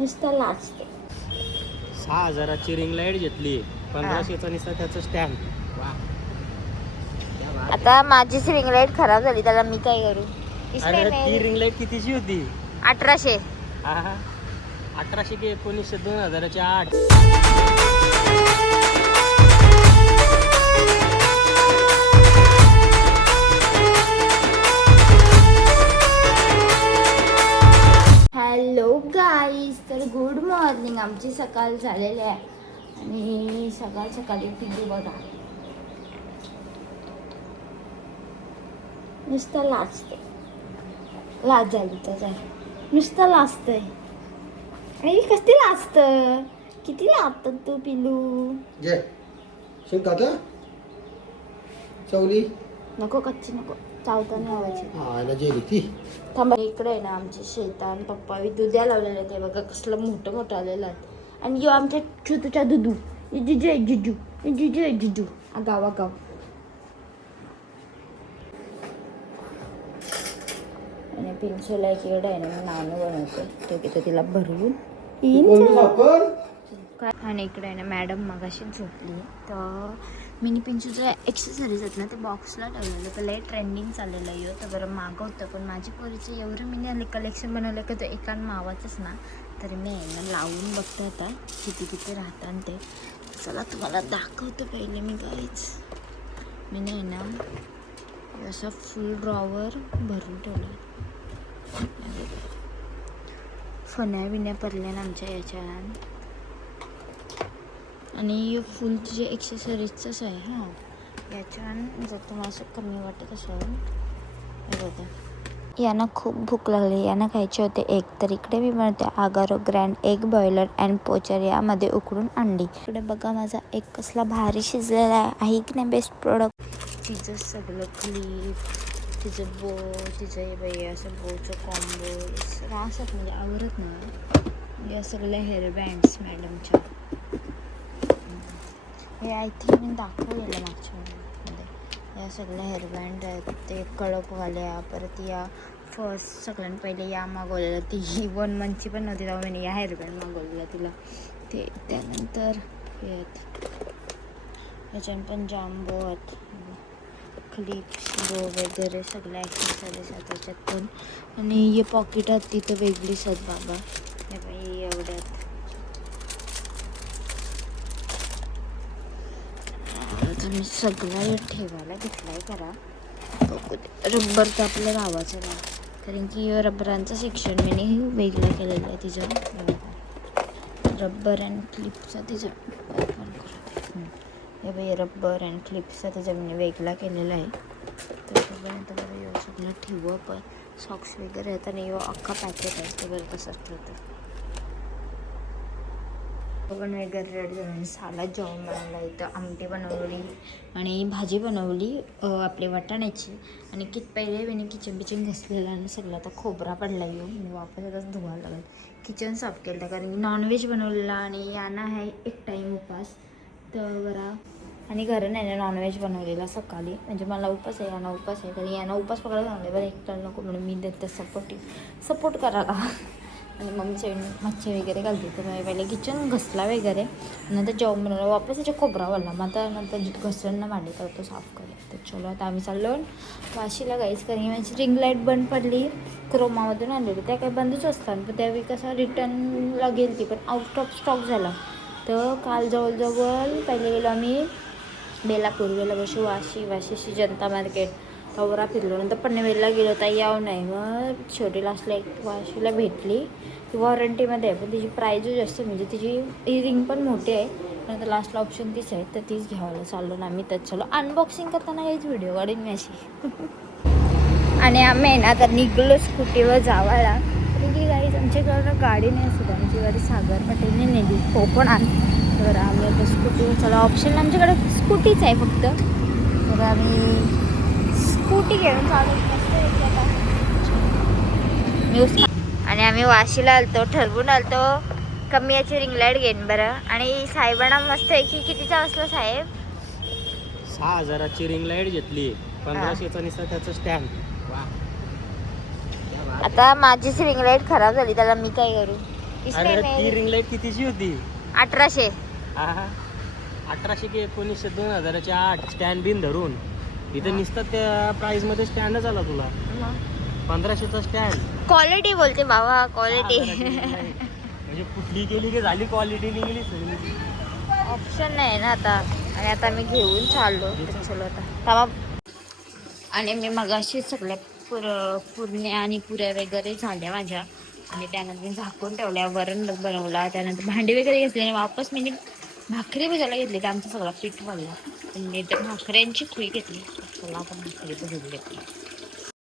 नुसतं लाजते. 6,000ची ring light घेतली, 1500चा नुसता त्याचं स्टँड. वा, आता माझीच रिंग लाईट खराब झाली, त्याला मी काय करू? अरे ती रिंग लाईट कितीची होती? 1800. हा 1800 की 1900, 2000ची 8. हॅलो गाईज, तर गुड मॉर्निंग. आमची सकाळ झालेली आहे आणि सकाळ सकाळी पिल्लू बघा नुसतं लाजते. लाज झाली तर नुसतं लाजतंय. आई कसली लाजत, किती लाजत तू पिल्लू. जे शिंकाता चवली नको, कच्ची नको, चावताना आवाज आयला जेली ती. थांबा, इकडे आहे ना आमचे शेतान पप्पा दुध्या लावलेले आहे. ते बघा कसलं मोठं मोठं आलेलं आहे. आणि यो आमच्या छोटूच्या दुधू जिजू आहे, जिजू जिजू आहे, जिजू आगाव आगाव. आणि पिंचूला एकीकडे आहे ना मी नाणं बनवते, तो तिथं तिला भरवून काय. आणि इकडे आहे ना मॅडम मगाशी झोपली, तर मिनी पिंचूचं एक्सेसरीज आहेत ना ते बॉक्सला ठेवलेलं. तर लय ट्रेंडिंग चाललेलं आहे तर बरं मागवतं. पण माझी पोरीचे एवढं मी कलेक्शन बनवलं की तो एकान मावाचंच ना. तर मी आहे ना लावून बघते आता किती किती राहतात ते. चला तुम्हाला दाखवतो पहिले मी गाईच. मी आहे ना असं फुल ड्रॉवर भरून ठेवलं. फण्या बिण्या पडल्या ना आमच्या याच्यात. आणि फुल जे एक्सेसरीजचंच आहे. हां, याच्यानं जर तुम्हाला असं कमी वाटत असेल बघा. यांना खूप भूक लागली, यांना खायचे होते एग. तर इकडे मी बनवते आगारो grand egg boiler and poacher, यामध्ये उकडून अंडी. इकडे बघा माझा एग कसला भारी शिजलेला आहे की नाही. Best product. तिचं सगळं क्लिप, तिचं बो, तिचं हे बाई असं बोचं कॉम्बो राहतात म्हणजे आवडत नाही. या सगळ्या हेअरबँड्स मॅडमच्या. हे आय थिंक मी दाखवलेलं मागच्या मध्ये. या सगळ्या हेअरबँड आहेत ते कळपवाल्या. परत या फर्स्ट सगळ्यांत पहिले या मागवलेलं, ती 1 मंथची पण नव्हती तेव्हा मी या हेअरबँड मागवलेला तिला ते. त्यानंतर हे आहेत, याच्यानं पण जांबो आहेत, क्लिप्स बो वगैरे सगळ्या ॲक्सेसरीज आहेत त्याच्यात पण. आणि हे पॉकेट आहेत तिथं वेगळीच आहेत बाबा. हे बाई एवढ्यात. तुम्ही सगळं ठेवायला घेतलाय करा. रब्बर तर आपल्या गावाचं नाही, कारण की रबरांचं सेक्शन मी वेगळं केलेलं आहे तिचं. रब्बर अँड क्लिपचा तिचं ओपन करते. हे बाई रब्बर अँड क्लिपचा त्याच्या मी वेगळा केलेला आहे. त्याच्यापर्यंत बरं सगळं ठेवू पण. सॉक्स वगैरे आहेत आणि अख्खा पॅकेट आहे ते बरं तसंच ठेवतं. पण वगैरे रेडी झालं. साला जेवण बनवलं, इथं आमटी बनवली आणि भाजी बनवली आपली वाटाण्याची. आणि पहिले मी किचन बिचन घासलेलं आणि सगळं आता खोबरा पडला येऊन मी वापस आताच धुवायला लागेल. किचन साफ केलं कारण की नॉनव्हेज बनवलेला आणि यांना आहे एक टाईम उपास तर बरा. आणि घरं नाही ना नॉनव्हेज बनवलेला सकाळी, म्हणजे मला उपास आहे यांना उपास आहे. कारण यांना उपास पकडायला सांगले बरं एकट्याला नको म्हणून मी देते सपोर्ट करायला. आणि मम्मी साईडने मच्छी वगैरे घालते. तर मी पहिले किचन घसला वगैरे, नंतर जेवण बनवलं वापस त्याच्या खोबरावाला. मग आता नंतर घसरणं भांडी करतो साफ करेल. तर चलो आता आम्ही चाललो वाशीला गाईच. कारण की माझी रिंग लाईट बंद पडली, क्रोमामधून आणलेली. त्या काही बंदच असतात पण त्यावेळी कसं रिटर्नला गेली ती पण आउट ऑफ स्टॉक झाला. तर काल जवळजवळ पहिले गेलो आम्ही बेलापूर बसू वाशीची जनता मार्केट तवरा फिरलो. नंतर पनवेलला गेलो तर याव नाही. मग शेवटी लास्टला एक वाशीला भेटली, ती वॉरंटीमध्ये आहे पण तिची प्राईजच जास्त, म्हणजे तिची रिंग पण मोठी आहे. नंतर लास्टला ऑप्शन तीच आहे तर तीच घ्यावं चाललो ना आम्ही. तर चलो अनबॉक्सिंग करताना काहीच व्हिडिओ काढून मी अशी. आणि आम्ही ना आता निघलो स्कूटीवर जावायला. कारण की गाईज आमच्याकडं गाडी नाही असत, आमची गाडी सागर पटेलने नेली कोकणात. तर आम्ही आता स्कूटीवर चला. ऑप्शन आमच्याकडे स्कूटीच आहे फक्त. तर आम्ही स्कूटी घेऊन चालू आणि आम्ही वाशीला आलतो, ठरवून आलतो कमी याची रिंग लाईट घेईन बरं. आणि साहेबांना मस्त आहे की कितीचा बसला साहेब? 6,000ची रिंग लाईट घेतली, 1500चा नुसता त्याचं स्टँड. वा, आता माझीच रिंग लाईट खराब झाली, त्याला मी काय करू? अरे ती रिंग लाईट कितीची होती? 1800. हा 1800 की 1900 2000ची 8 स्टँड बिन धरून इथे नुसतं त्या प्राइस मध्ये स्टँडच आला तुला. 1500चा स्टँड. क्वालिटी बोलते बाबा, क्वालिटी. म्हणजे कुठली केली की झाली क्वालिटी निघली सगळी. ऑप्शन नाही ना आता. आणि आता मी घेऊन चाललो. चलो आता. आणि मी मगाशी सगळ्या पुरण्या आणि पुऱ्या वगैरे झाल्या माझ्या. आणि त्यानंतर मी झाकून ठेवल्या, वरण बनवला, त्यानंतर भांडी वगैरे घेतली आणि वापस मी भाकरी भजायला घेतली. तर आमचं सगळं पीठ वाढला आणि ते भाकऱ्यांची खुई घेतली. चला आता भाकरी भजून घेतली.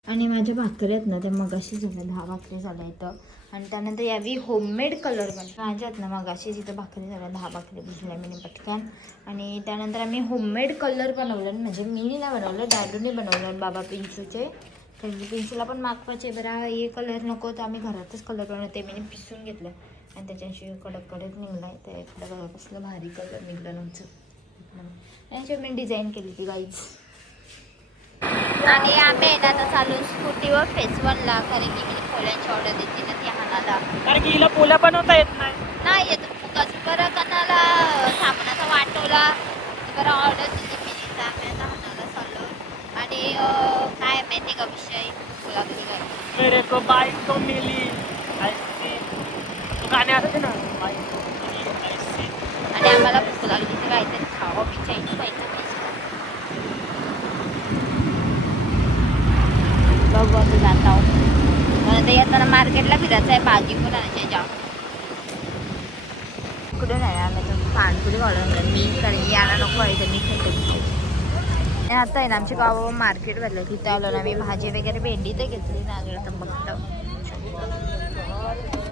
आणि माझ्या भाकऱ्या आहेत ना त्या मगाशी झाल्या, 10 भाकरी झाल्या इथं. आणि त्यानंतर यावी होममेड कलर पण माझ्यात ना मगाशी तिथं भाकरी झाल्या, 10 भाकरी भिजल्या मी पटकन. आणि त्यानंतर आम्ही होममेड कलर बनवलं. म्हणजे मी नाही बनवलं, डॅडूने बनवलं. बाबा पिंचूचे, त्यांनी पिंचूला पण मागवायचे बरं हे कलर नको, तर आम्ही घरातच कलर बनवलं. ते मी पिसून घेतलं आणि त्याच्याशी कडक कडक निघला आहे. त्या एखाद्या बघा कसलं भारी कलर निघलं नव्हतं. याच्यावर मी डिझाईन केली ती गाईज. आणि आम्ही आहे ना आता चालू स्कूटीवर फेस 1ला, कारण की मी पोल्यांची ऑर्डर देते ना ती हानाला. कारण की हिला पोल्या बनवता येत नाही येत फुकच बरं कणाला सामानाचा वाटवला बरं ऑर्डर दिली मी. आम्ही आता हानाला चाललो. आणि काय माहिती का विषय मेरे को बाइक तो मिली ऐसी. तू गाणे असते ना बाइक तो मिली ऐसी. आणि आम्हाला भूक लागली तिथे काहीतरी खावं पिचायचं पाहिजे. बघू आता जात आहो. मला ते येताना मार्केटला फिरायचं आहे, भाजी पण आणायची जाम. कुठे नाही आम्ही तर पाणपुरी वाढवणार मी, कारण याला नको आहे तर मी खाते. आता आहे ना आमच्या गावावर मार्केट भरलं, तिथं आलो ना मी. भाजी वगैरे भेंडी तर घेतली ना अजून, आता बघतो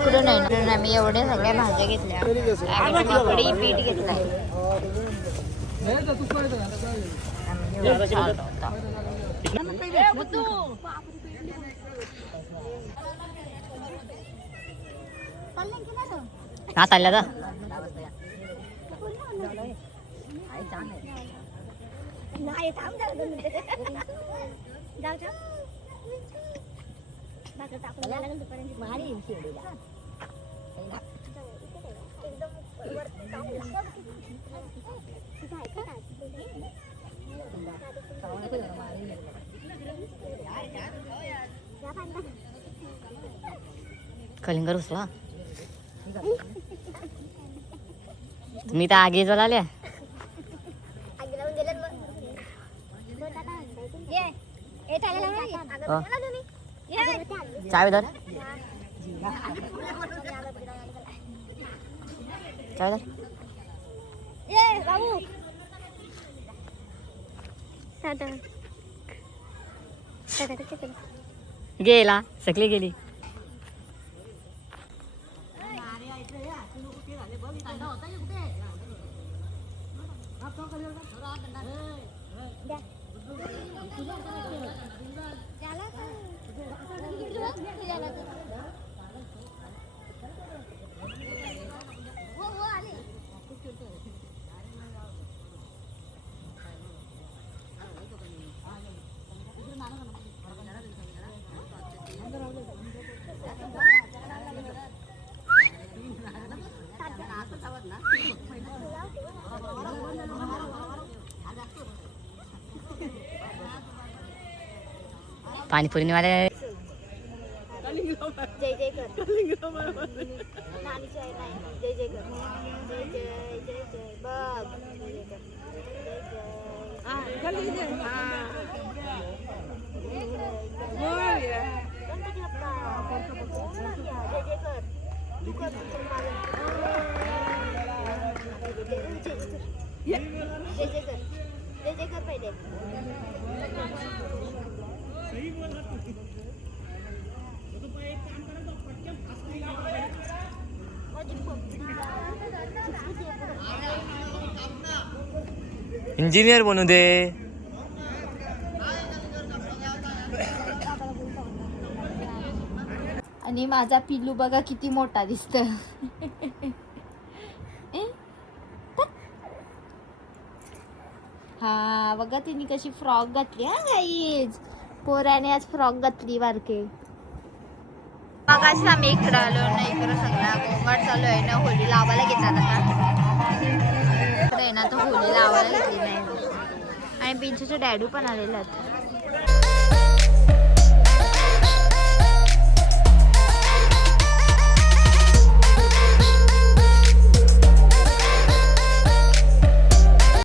कुठे नाही ना. मी एवढ्या सगळ्या भाज्या घेतल्या. आम्ही पीठ घेतलाय. हा चालल्या का कलिंगर उचला तुम्ही तर आगे जळाल्या. चाय धर चाय धर गेला सकली गेली. पाणीपुरी वाले जय जय कर. नानीची आई नाही. जय जय कर. जय जय जय जय बघ. जय जय कर. जय जय. गणपती बाप्पा. जय जय कर. तू कर. जय जय कर. जय जय कर पहिले. इंजिनियर बनू दे. आणि माझा पिल्लू बघा किती मोठा दिसत. हा बघा तिने कशी फ्रॉक घातली. हा गाईज पोराने आज फ्रॉक घातली बारके. बघा मगाशी आम्ही इकडं आलो ना, इकडं सगळा गोंगाट चालू आहे ना, होली लावायला घेतात आता इकडे आहे ना, तर होली लावायला घेतली नाही. आणि पिंचूचे डॅडू पण आलेले आहेत.